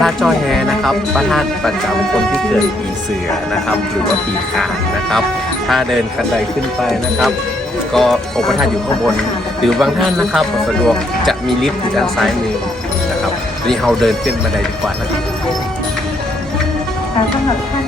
พระจ้าแฮนะครับประธานประจำคนที่เกิดปีเสือนะครับ หรือว่าปีขานนะครับ ถ้าเดินคันไดขึ้นไปนะครับ ก็องค์พระธาตุอยู่ข้างบน หรือบางท่านนะครับสะดวกจะมีลิฟต์อยู่ด้านซ้ายมือนะครับนี่เราเดินขึ้นบันไดดีกว่านะครับค่ะสำหรับท่าน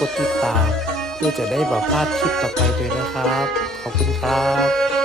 กดติดตาม เพื่อจะได้แบบพลาดคลิปต่อไปด้วยนะครับ ขอบคุณครับ